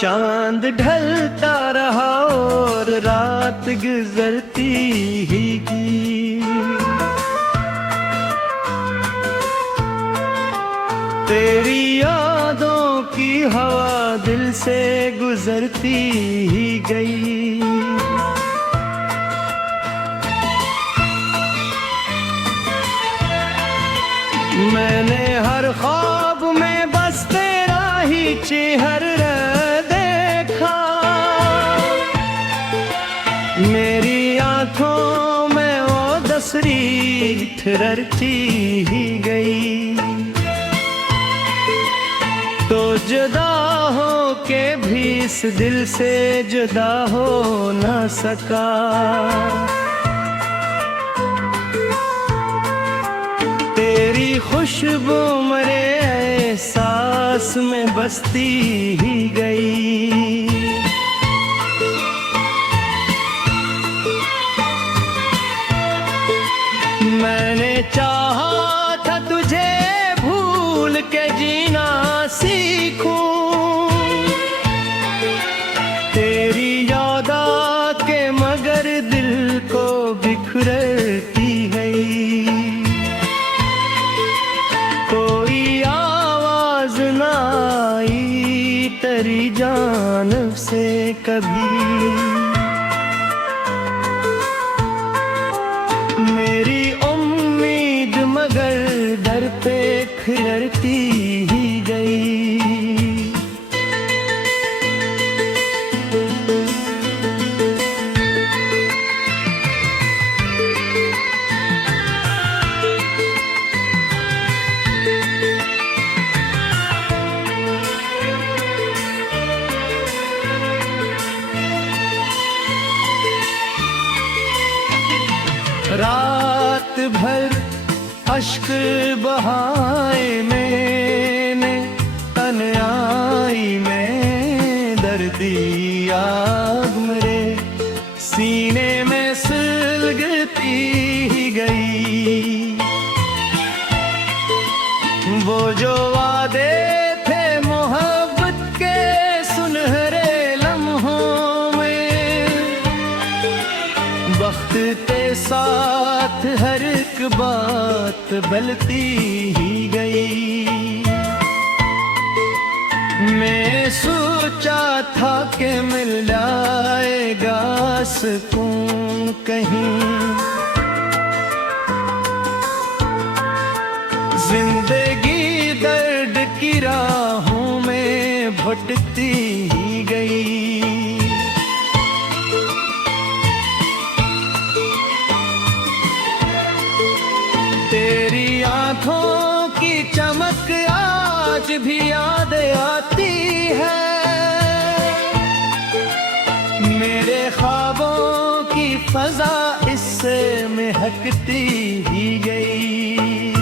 चांद ढलता रहा और रात गुजरती ही गई। तेरी यादों की हवा दिल से गुजरती ही गई। मैंने हर ख्वाब में बस तेरा ही चेहरा देखा। मेरी आंखों में वो तस्वीर ठहरती ही गई। तो जुदा हो के भी इस दिल से जुदा हो ना सका। तेरी खुशबू मेरे एहसास में बसती ही गई। मैंने चाहा था तुझे भूल के जीना सीखूं। तेरी याद आके मगर दिल को बिखरती गई। कोई आवाज ना आई तेरी जानिब से कभी। मेरी उम्मीद मगर दर पे खिलरती ही गई। रात भर अश्क बहाए मैंने तन्हाई में दर्दी आग मेरे सीने में सुलगती ही गई। वो जो वादे थे मोहब्बत के सुनहरे लम्हों में, वक्त के साथ हर एक बात बदलती ही गई। मैं सोचा था कि मिल जाएगा सुकून कहीं। जिंदगी दर्द की राहों में भटकती ही गई। तेरी आंखों की चमक आज भी याद आती है। मेरे ख्वाबों की फजा इससे महकती ही गई।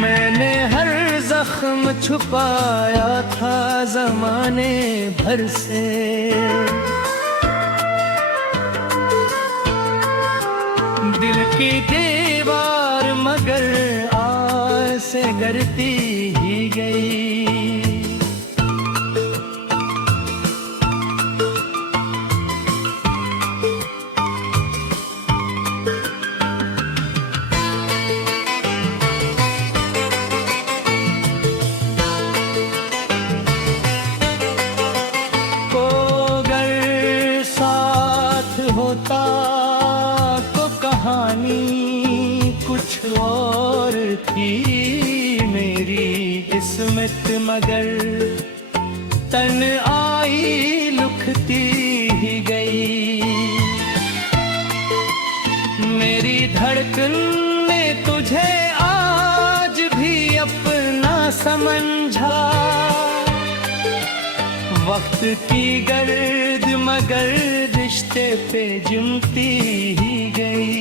मैंने हर जख्म छुपाया था जमाने भर से। दिल की दीवार मगर आज से गिरती ही गई। को अगर साथ होता कहानी कुछ और थी मेरी किस्मत, मगर तन आई लुकती ही गई। मेरी धड़कन ने तुझे आज भी अपना समझा। वक्त की गर्द मगर रिश्ते पे जमती ही गई।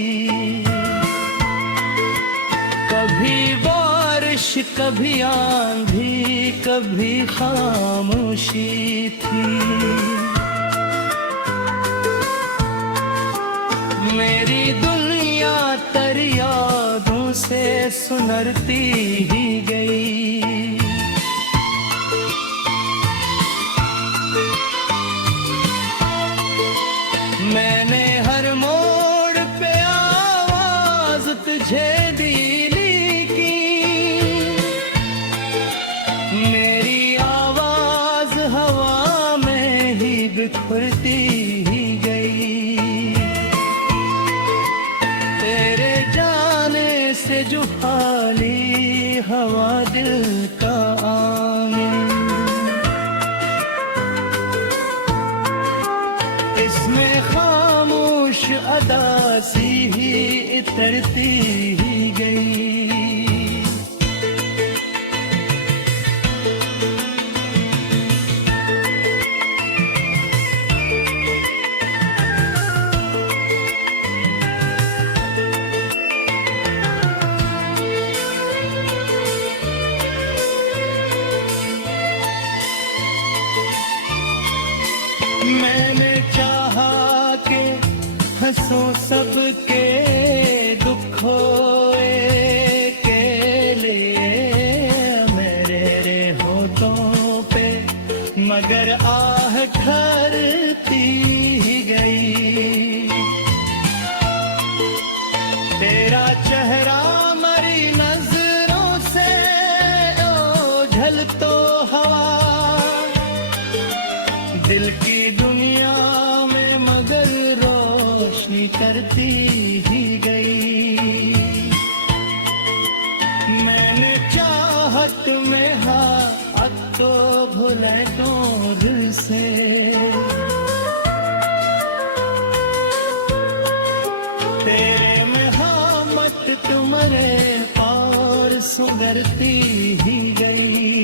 कभी बारिश कभी आंधी कभी खामोशी थी। मेरी दुनिया तेरी यादों से सुनरती ही गई। खुलती ही गई। तेरे जाने से जो खाली हवा दिल का आंगन, इसमें खामोश अदा सी ही इतरती ही गई। मैंने चाहा के हंसो सबके दुखों के लिए, मेरे होठों पे मगर आह खरती ही गई। तेरा चेहरा मरी नजरों से ओझल तो हवा, दिल की दुनिया में मगर रोशनी करती ही गई। मैंने चाहत में हाथ तो भूले तो दिल से, तेरे में हामत तुम्हारे पार सुगरती ही गई।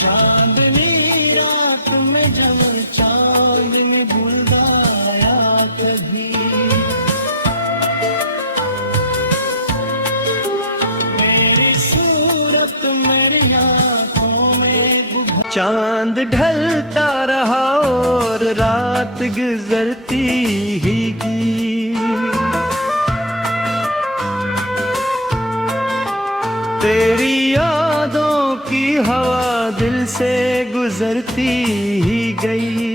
चांदनी रात में जब चांदनी बुलवाया कभी, मेरी सूरत मेरी आंखों में चांद ढलता रहा और रात गुजरती ही गई। तेरी यादों की हवा दिल से गुजरती ही गई।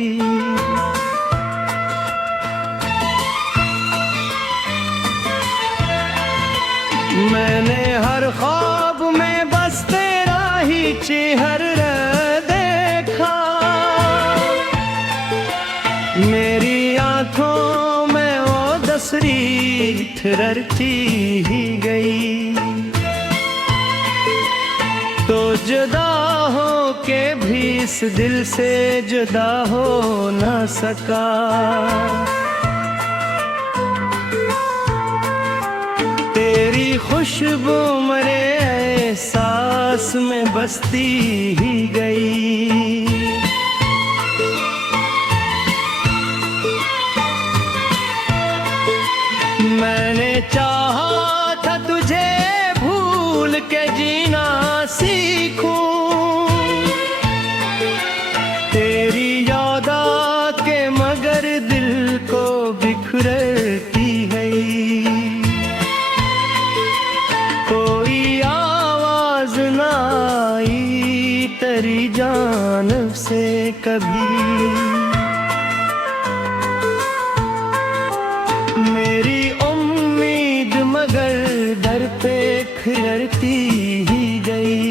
मैंने हर ख्वाब में बस तेरा ही चेहरा देखा, मेरी आंखों में वो दसरी ठहरती ही गई। तो जुदा हो के भी इस दिल से जुदा हो ना सका। तेरी खुशबू मेरे एहसास में बसती ही गई। मैंने चाहा था तुझे भूल के जीना सीखूं, तेरी याद आके मगर दिल को बिखरती है। कोई आवाज ना आई तेरी जानिब से कभी, मेरी उम्मीद मगर दर पे खिलती ही गई।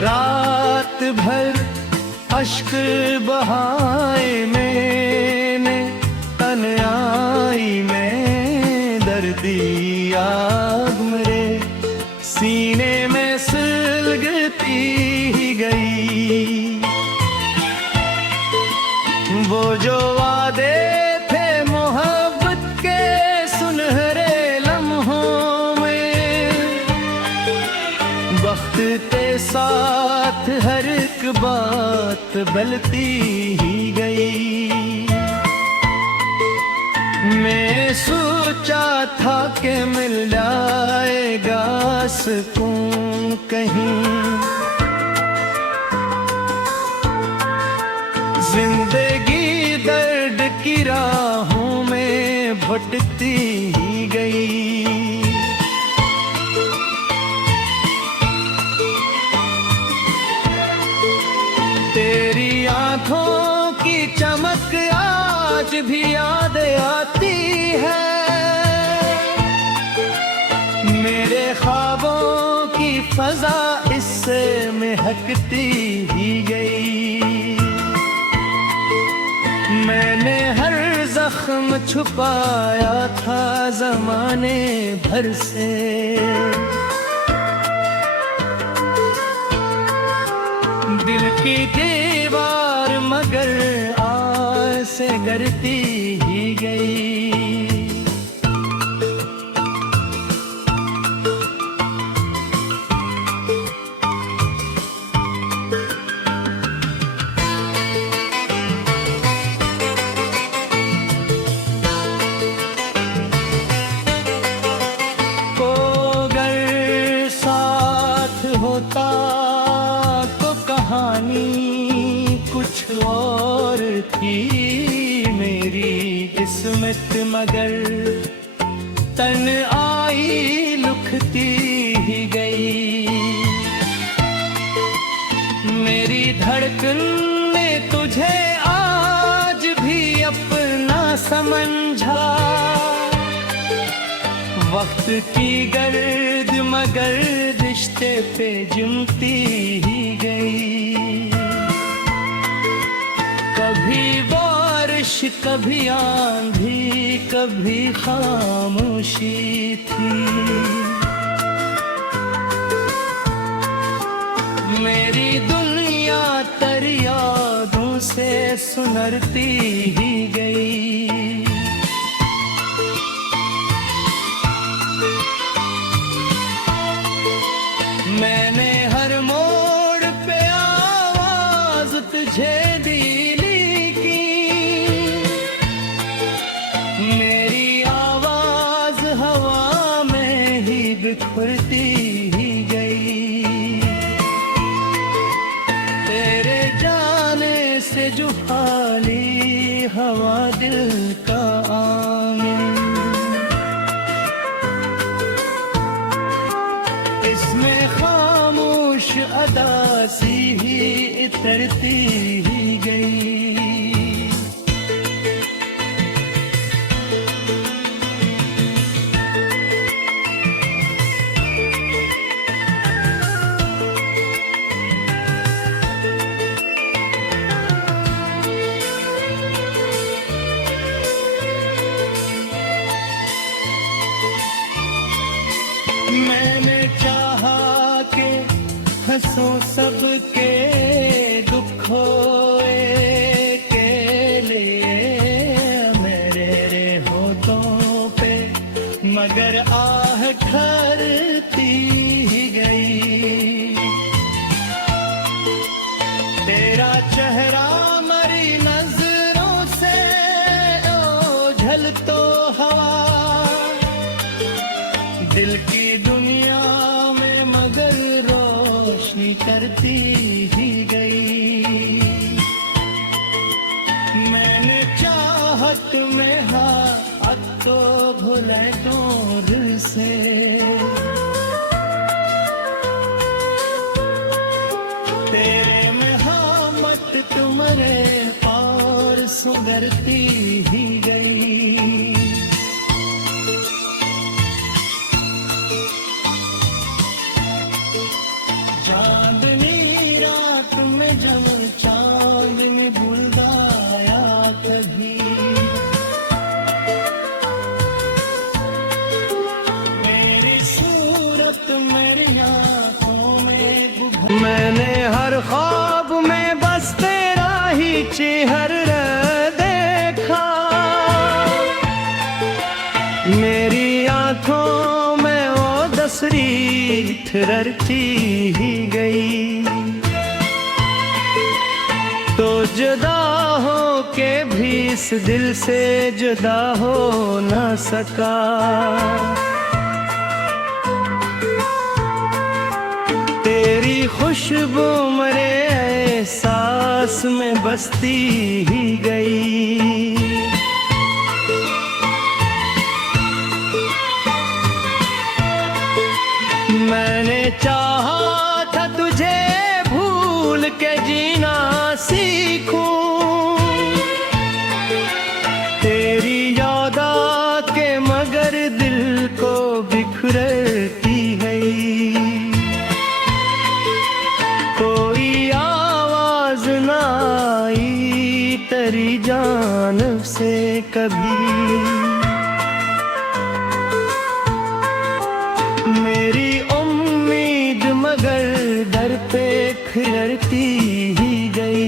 रात भर अश्क बहाए मैंने, तन्हाई में दर्दी आग मेरे सीने में सुलगती ही गई। वो जो वादे थे मोहब्बत के सुनहरे लम्हों में, वक्त के साथ हर एक बात बदलती ही गई। मैं सोचा था कि मिल जाएगा सुकून कहीं, जिंदगी दर्द की की राहों में भटकती ही गई। तेरी आंखों की चमक आज भी याद आती है, मेरे ख्वाबों की फजा इससे महकती ही गई। मैंने हर जख्म छुपाया था जमाने भर से, दिल की दीवार मगर आज से गिरती ही गई। होता तो कहानी कुछ और थी मेरी किस्मत, मगर तन आई लुकती ही गई। मेरी धड़कन ने तुझे आज भी अपना समझा, वक्त की गर्द मगर रिश्ते पे जमती ही गई। कभी बारिश कभी आंधी कभी खामोशी थी, मेरी दुनिया तेरी यादों से सुनरती ही गई। मैंने हर मोड़ पे आवाज तुझे दिली की, मेरी आवाज हवा में ही बिखरती ही गई। तेरे जाने से जो खाली हवा दिल का आंगन, इसमें खामोश अदा सी ही इतरती ही गई। मैंने चाहा के हंसो सबके दुखों के लिए, मेरे होठों पे मगर आह ठहरती ही गई। तेरा चेहरा मरी नजरों से ओझल तो हवा, दिल की दुनिया में मगर रोशनी करती ही गई। मैंने चाहत में हाथ तो भुले दूर से, तेरे में हामत तुम्हारे पार सुगरती ही गई। चांदनी रात में जब चांदनी बुलदाया कभी, मेरी सूरत मेरी आंखों में बुझ, मैंने हर ख्वाब में बस तेरा ही चेहरा देखा, मेरी आंखों में वो दसरी ठहरती ही गई। तो जुदा हो के भी इस दिल से जुदा हो ना सका, तेरी खुशबू मेरे एहसास में बसती ही गई। तेरी जानिब से कभी। मेरी उम्मीद मगर दर पे खिलरती ही गई।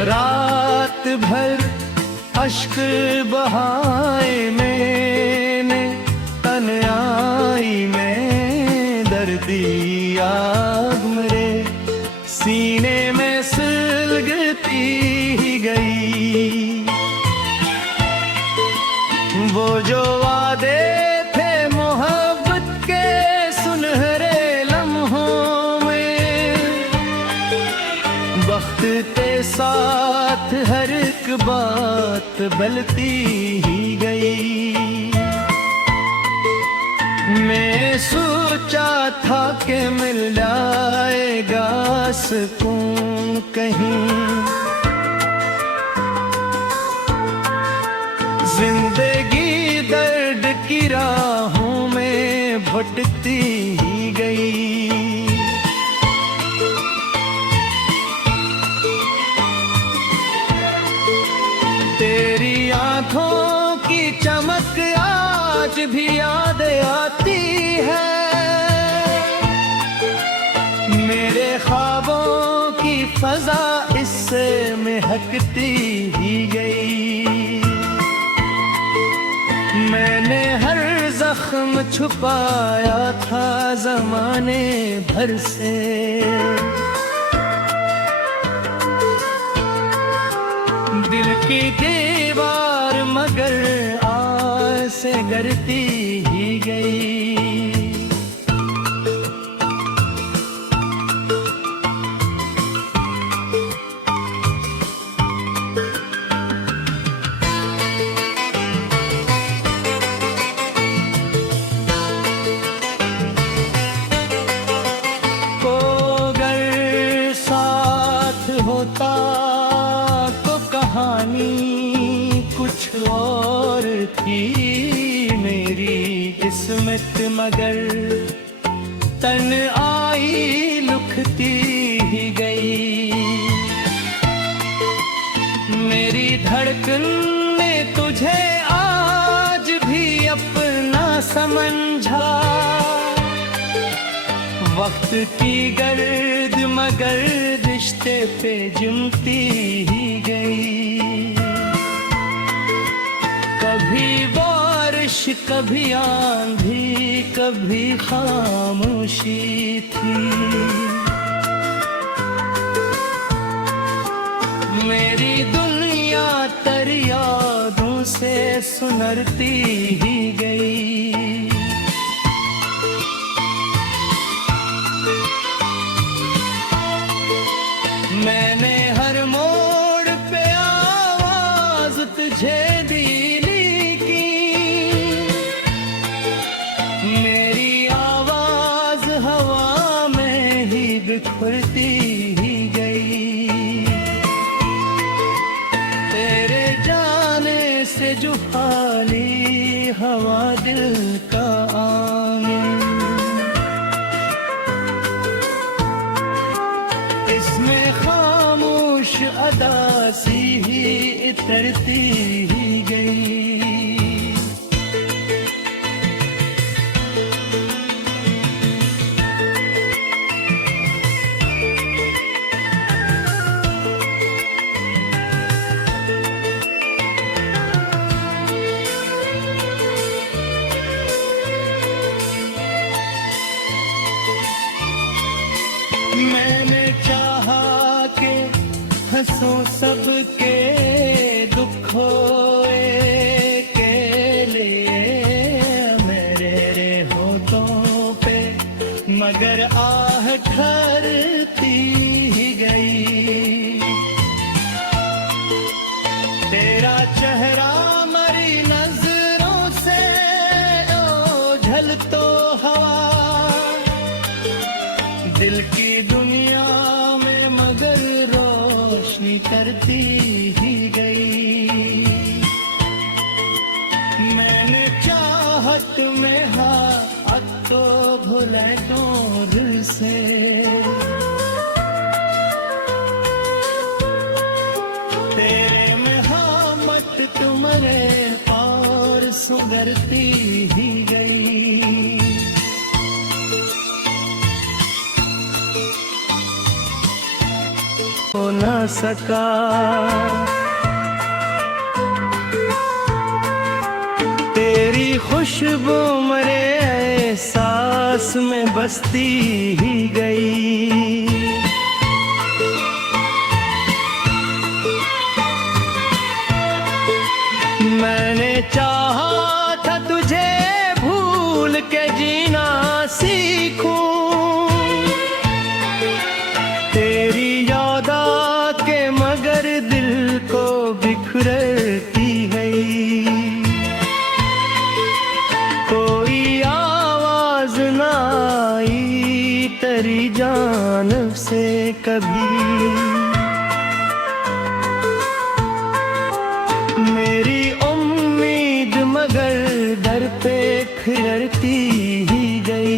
रात भर अश्क बहाए मैंने, तन्हाई में दर्दी आग मेरे सीने में सुलगती ही गई। वो जो वादे थे मोहब्बत के सुनहरे लम्हों में, वक्त के साथ हर एक बात बदलती ही गई। मैं सोचा था कि मिल जाएगा सुकून कहीं, जिंदगी दर्द की राहों में भटकती ही गई। तेरी आंखों की चमक आज भी याद आती है, मेरे ख्वाबों की फजा इससे महकती ही गई। मैंने हर जख्म छुपाया था जमाने भर से, दिल की दीवार मगर आज से गिरती ही गई। को अगर साथ होता कहानी कुछ और थी मेरी किस्मत, मगर तन्हाई लुकती ही गई। मेरी धड़कन ने तुझे आज भी अपना समझा, वक्त की गर्द मगर रिश्ते पे जमती ही गई। कभी बारिश कभी आंधी कभी खामोशी थी, मेरी दुनिया तेरी यादों से सुनरती ही गई। मैंने हर मोड़ पे आवाज तुझे दिली की, मेरी आवाज हवा में ही बिखरती ही गई। तेरे जाने से जो खाली हवा दिल का आंगन, इसमें खामोश अदा सी ही इतरती ही गई। मैंने चाहा के हंसो सबके दुखों के लिए, मेरे होठों पे मगर आह ठहरती ही गई। तेरा चेहरा मरी नजरों से ओझल तो हवा दिल की दुनिया में मगर रोशनी करती ही गई। मैंने चाहत में हाथ तो भुलाए तो दिल से, तेरे में हाँ मत तुम्हारे और सुगरती ही गई। हो ना सका तेरी खुशबू मेरे एहसास में बसती ही गई। मैंने चाहा था तुझे भूल के जीना सीखूं, तेरी याद आके मगर दिल को बिखरती गई। कोई आवाज ना आई तेरी जानिब से कभी, मेरी उम्मीद मगर दर पे खिलरती ही गई।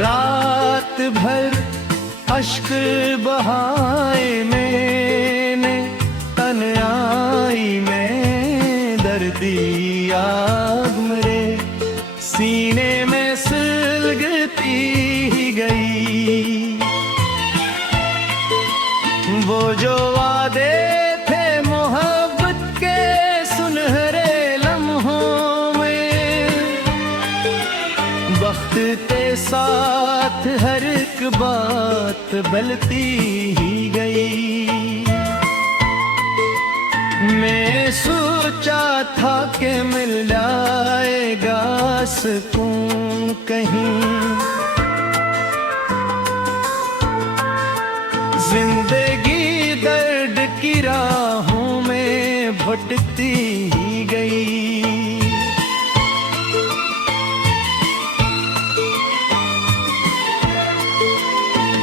रात भर अश्क बहाए मैंने, तन्हाई में दर्दी आग मेरे सीने में सुलगती ही गई। वो जो वादे थे मोहब्बत के सुनहरे लम्हों में, वक्त के साथ हर एक बात बदलती ही गई। मैं सोचा था कि मिल जाएगा सुकून कहीं, जिंदगी दर्द की राहों में भटकती ही गई।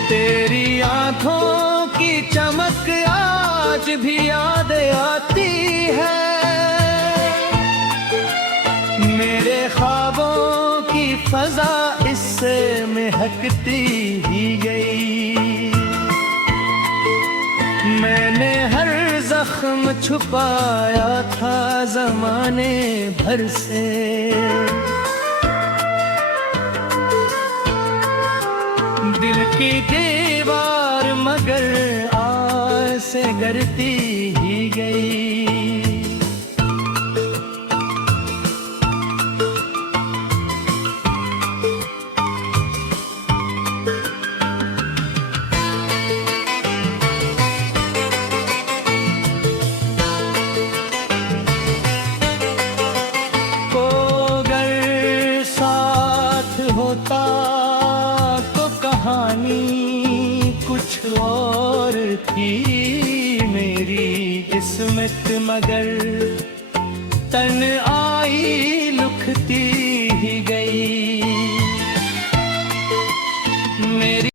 तेरी आंखों की चमक आज भी याद आती है, मेरे ख्वाबों की फजा इससे महकती ही गई। मैंने हर जख्म छुपाया था जमाने भर से, दिल की दीवार मगर आज से गिरती ही गई। को अगर साथ होता कहानी कुछ और थी मेरी किस्मत, मगर तन्हाई लुकती